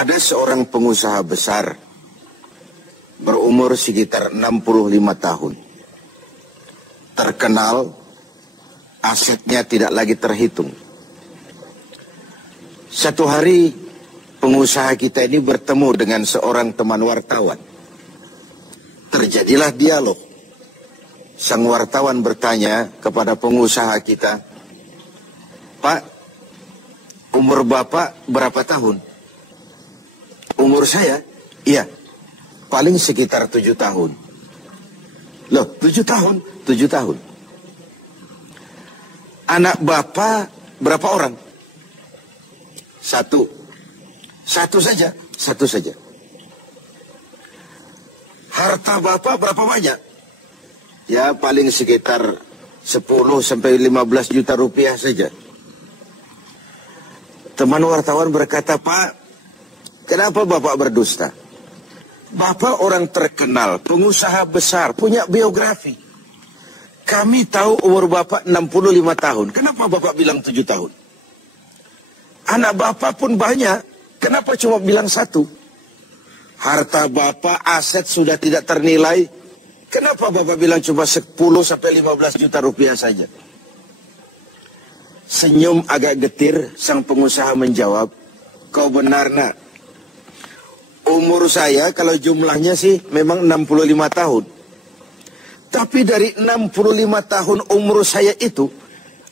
Ada seorang pengusaha besar berumur sekitar 65 tahun. Terkenal, asetnya tidak lagi terhitung. Satu hari pengusaha kita ini bertemu dengan seorang teman wartawan. Terjadilah dialog. Sang wartawan bertanya kepada pengusaha kita, "Pak, umur Bapak berapa tahun?" "Umur saya? Iya, paling sekitar 7 tahun. "Loh, 7 tahun? 7 tahun. "Anak Bapak berapa orang?" "Satu." "Satu saja?" "Satu saja." "Harta Bapak berapa banyak?" "Ya, paling sekitar 10 sampai 15 juta rupiah saja." Teman wartawan berkata, "Pak, kenapa Bapak berdusta? Bapak orang terkenal, pengusaha besar, punya biografi. Kami tahu umur Bapak 65 tahun. Kenapa Bapak bilang 7 tahun? Anak Bapak pun banyak. Kenapa cuma bilang 1? Harta Bapak, aset sudah tidak ternilai. Kenapa Bapak bilang cuma 10 sampai 15 juta rupiah saja?" Senyum agak getir, sang pengusaha menjawab, "Kau benar, Nak. Umur saya kalau jumlahnya sih memang 65 tahun. Tapi dari 65 tahun umur saya itu,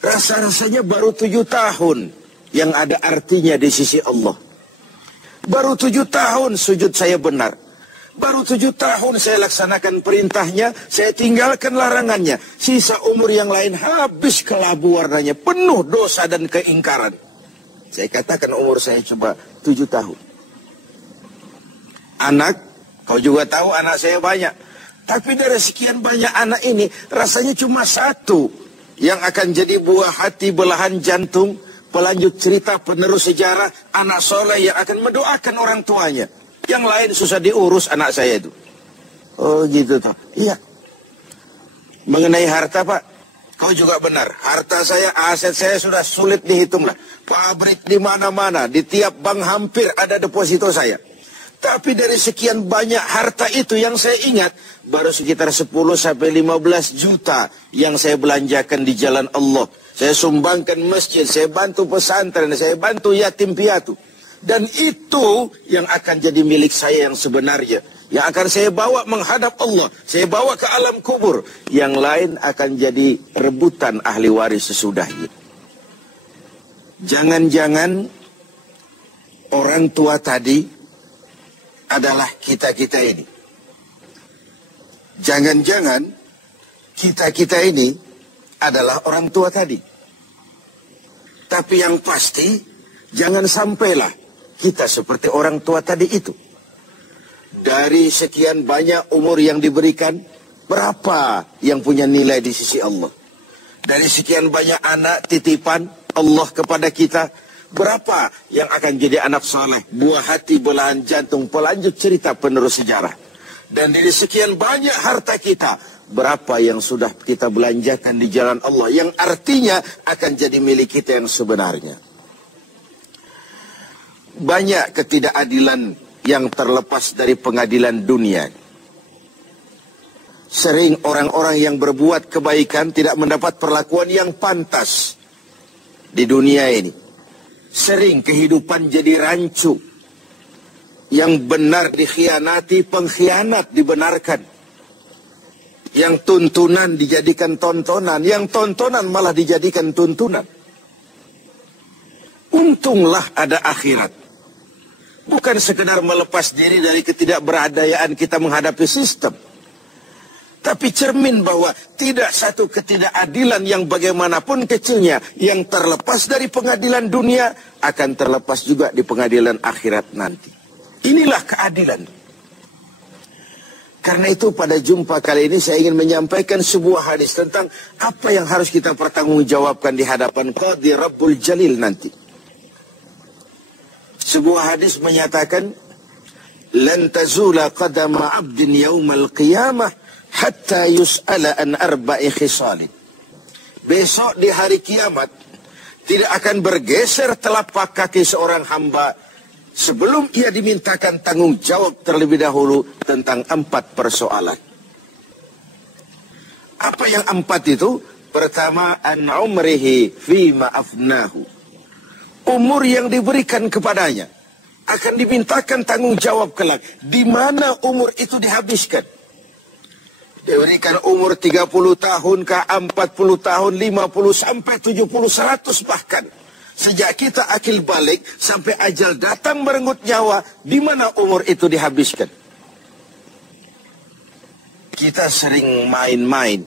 rasa-rasanya baru 7 tahun yang ada artinya di sisi Allah. Baru 7 tahun sujud saya benar. Baru 7 tahun saya laksanakan perintahnya, saya tinggalkan larangannya. Sisa umur yang lain habis kelabu warnanya, penuh dosa dan keingkaran. Saya katakan umur saya coba 7 tahun. Anak, kau juga tahu anak saya banyak. Tapi dari sekian banyak anak ini, rasanya cuma 1 yang akan jadi buah hati, belahan jantung, pelanjut cerita, penerus sejarah, anak soleh yang akan mendoakan orang tuanya. Yang lain susah diurus anak saya itu." "Oh gitu toh." "Iya." "Mengenai harta, Pak, kau juga benar. Harta saya, aset saya sudah sulit dihitung lah. Pabrik di mana-mana, di tiap bank hampir ada deposito saya. Tapi dari sekian banyak harta itu yang saya ingat, baru sekitar 10 sampai 15 juta yang saya belanjakan di jalan Allah. Saya sumbangkan masjid, saya bantu pesantren, saya bantu yatim piatu. Dan itu yang akan jadi milik saya yang sebenarnya. Yang akan saya bawa menghadap Allah. Saya bawa ke alam kubur. Yang lain akan jadi rebutan ahli waris sesudahnya." Jangan-jangan orang tua tadi adalah kita-kita ini. Jangan-jangan kita-kita ini adalah orang tua tadi. Tapi yang pasti, jangan sampailah kita seperti orang tua tadi itu. Dari sekian banyak umur yang diberikan, berapa yang punya nilai di sisi Allah? Dari sekian banyak anak titipan Allah kepada kita, berapa yang akan jadi anak saleh, buah hati, belahan jantung, pelanjut cerita, penerus sejarah? Dan dari sekian banyak harta kita, berapa yang sudah kita belanjakan di jalan Allah, yang artinya akan jadi milik kita yang sebenarnya? Banyak ketidakadilan yang terlepas dari pengadilan dunia. Sering orang-orang yang berbuat kebaikan tidak mendapat perlakuan yang pantas di dunia ini. Sering kehidupan jadi rancu. Yang benar dikhianati, pengkhianat dibenarkan. Yang tuntunan dijadikan tontonan, yang tontonan malah dijadikan tuntunan. Untunglah ada akhirat. Bukan sekedar melepas diri dari ketidakberadayaan kita menghadapi sistem. Tapi cermin bahwa tidak satu ketidakadilan yang bagaimanapun kecilnya yang terlepas dari pengadilan dunia akan terlepas juga di pengadilan akhirat nanti. Inilah keadilan. Karena itu pada jumpa kali ini saya ingin menyampaikan sebuah hadis tentang apa yang harus kita pertanggungjawabkan di hadapan Qadhi Rabbul Jalil nanti. Sebuah hadis menyatakan, "Lan tazula qadama 'abdin yaumal qiyamah hatta yus'ala an arba'i khisalin." besok di hari kiamat tidak akan bergeser telapak kaki seorang hamba sebelum ia dimintakan tanggung jawab terlebih dahulu tentang 4 persoalan. Apa yang 4 itu? Pertama, an umrihi fima afnahu. Umur yang diberikan kepadanya akan dimintakan tanggung jawab kelak. Di mana umur itu dihabiskan? Diberikan umur 30 tahun kah, 40 tahun, 50 sampai 70, 100 bahkan. Sejak kita akil balik sampai ajal datang merenggut nyawa, di mana umur itu dihabiskan? Kita sering main-main,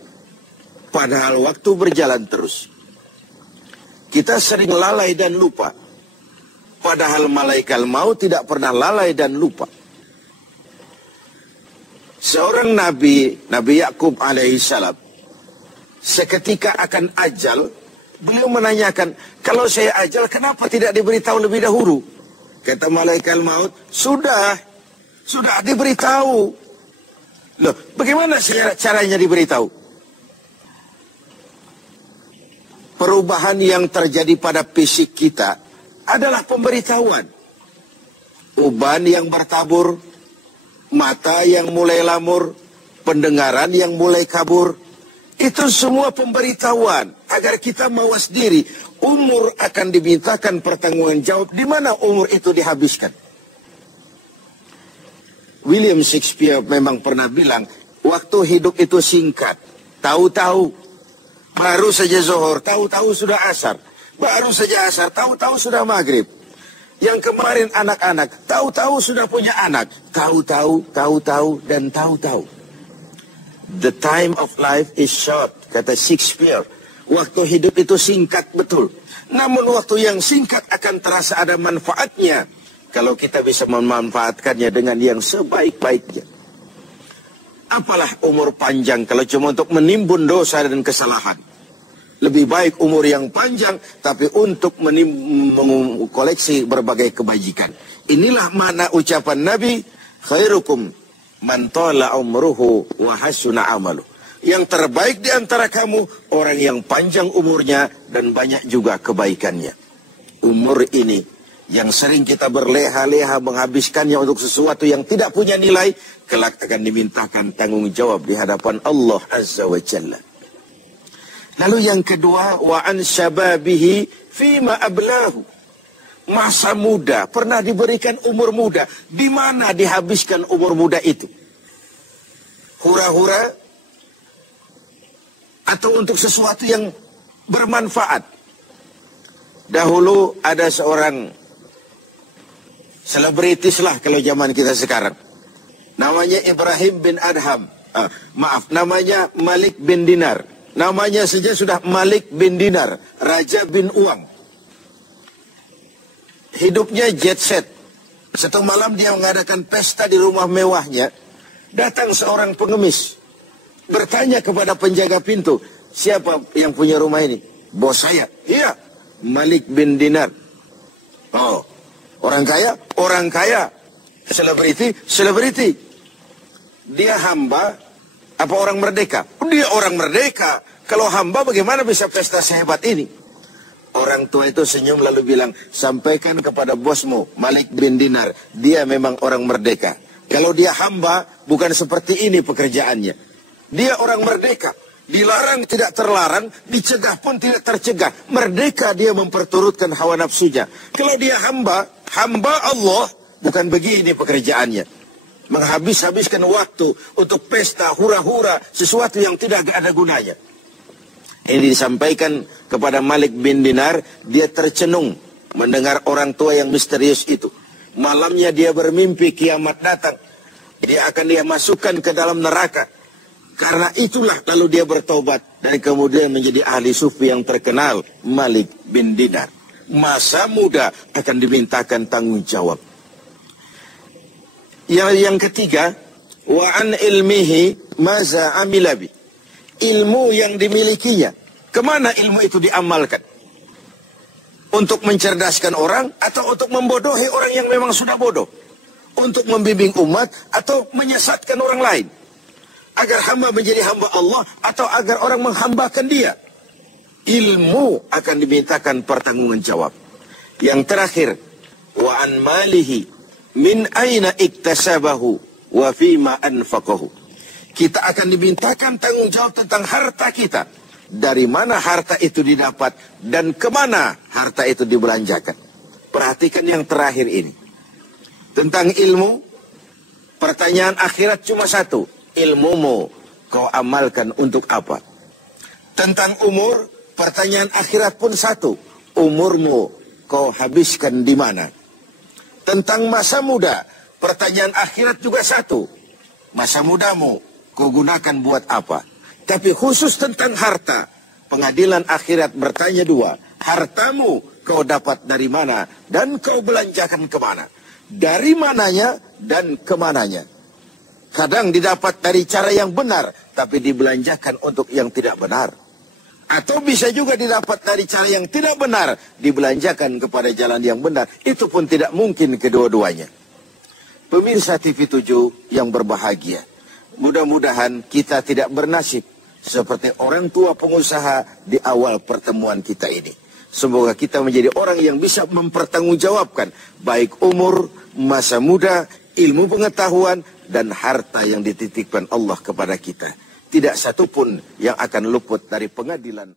padahal waktu berjalan terus. Kita sering lalai dan lupa, padahal malaikat maut tidak pernah lalai dan lupa. Seorang Nabi Yakub alaihissalam, seketika akan ajal, beliau menanyakan, kalau saya ajal kenapa tidak diberitahu lebih dahulu? Kata malaikat maut, sudah diberitahu. Loh, bagaimana caranya diberitahu? Perubahan yang terjadi pada fisik kita adalah pemberitahuan. Uban yang bertabur, mata yang mulai lamur, pendengaran yang mulai kabur, itu semua pemberitahuan agar kita mawas diri. Umur akan dimintakan pertanggungan jawab, di mana umur itu dihabiskan. William Shakespeare memang pernah bilang, waktu hidup itu singkat. Tahu-tahu baru saja zuhur, tahu-tahu sudah asar. Baru saja asar, tahu-tahu sudah maghrib. Yang kemarin anak-anak, tahu-tahu sudah punya anak. Tahu-tahu, dan tahu-tahu. The time of life is short, kata Shakespeare. Waktu hidup itu singkat betul. Namun waktu yang singkat akan terasa ada manfaatnya kalau kita bisa memanfaatkannya dengan yang sebaik-baiknya. Apalah umur panjang kalau cuma untuk menimbun dosa dan kesalahan. Lebih baik umur yang panjang, tapi untuk mengkoleksi berbagai kebajikan. Inilah makna ucapan Nabi, khairukum man tala umruhu wa hasuna amalu. Yang terbaik di antara kamu, orang yang panjang umurnya dan banyak juga kebaikannya. Umur ini, yang sering kita berleha-leha menghabiskannya untuk sesuatu yang tidak punya nilai, kelak akan dimintakan tanggung jawab di hadapan Allah Azza wa Jalla. Lalu yang kedua, wa an syababihi fima ablahu. Masa muda, pernah diberikan umur muda. Di mana dihabiskan umur muda itu? Hura-hura atau untuk sesuatu yang bermanfaat? Dahulu ada seorang selebritis lah kalau zaman kita sekarang. Namanya Ibrahim bin Adham. Namanya Malik bin Dinar. Namanya saja sudah Malik bin Dinar, Raja bin Uang. Hidupnya jet set. Satu malam dia mengadakan pesta di rumah mewahnya. Datang seorang pengemis. Bertanya kepada penjaga pintu, siapa yang punya rumah ini? Bos saya. Iya, Malik bin Dinar. Oh, orang kaya? Orang kaya. Selebriti? Selebriti. Dia hamba apa orang merdeka? Dia orang merdeka. Kalau hamba bagaimana bisa pesta sehebat ini? Orang tua itu senyum lalu bilang, sampaikan kepada bosmu, Malik bin Dinar, dia memang orang merdeka. Kalau dia hamba, bukan seperti ini pekerjaannya. Dia orang merdeka. Dilarang tidak terlarang, dicegah pun tidak tercegah. Merdeka dia memperturutkan hawa nafsunya. Kalau dia hamba Allah, bukan begini pekerjaannya. Menghabiskan waktu untuk pesta, hura-hura, sesuatu yang tidak ada gunanya. Ini disampaikan kepada Malik bin Dinar, dia tercenung mendengar orang tua yang misterius itu. Malamnya dia bermimpi kiamat datang. Dia akan dia masukkan ke dalam neraka. Karena itulah lalu dia bertobat dan kemudian menjadi ahli sufi yang terkenal, Malik bin Dinar. Masa muda akan dimintakan tanggung jawab. Yang ketiga, wa an ilmihi maza amilabi. Ilmu yang dimilikinya, kemana ilmu itu diamalkan? Untuk mencerdaskan orang atau untuk membodohi orang yang memang sudah bodoh? Untuk membimbing umat atau menyesatkan orang lain? Agar hamba menjadi hamba Allah atau agar orang menghambakan dia? ilmu akan dimintakan pertanggungan jawab. Yang terakhir, wa an malihi min aina iktasabahu wa fima anfaqahu. Kita akan dimintakan tanggung jawab tentang harta kita. Dari mana harta itu didapat dan kemana harta itu dibelanjakan. Perhatikan yang terakhir ini. Tentang ilmu, pertanyaan akhirat cuma satu. Ilmumu kau amalkan untuk apa? Tentang umur, pertanyaan akhirat pun satu. Umurmu kau habiskan di mana? Tentang masa muda, pertanyaan akhirat juga satu. Masa mudamu kau gunakan buat apa? Tapi khusus tentang harta, pengadilan akhirat bertanya dua. Hartamu kau dapat dari mana dan kau belanjakan kemana? Dari mananya dan kemananya. Kadang didapat dari cara yang benar, tapi dibelanjakan untuk yang tidak benar. Atau bisa juga didapat dari cara yang tidak benar, dibelanjakan kepada jalan yang benar. Itu pun tidak mungkin kedua-duanya. Pemirsa TV 7 yang berbahagia, mudah-mudahan kita tidak bernasib seperti orang tua pengusaha di awal pertemuan kita ini. Semoga kita menjadi orang yang bisa mempertanggungjawabkan baik umur, masa muda, ilmu pengetahuan, dan harta yang dititipkan Allah kepada kita. Tidak satupun yang akan luput dari pengadilan.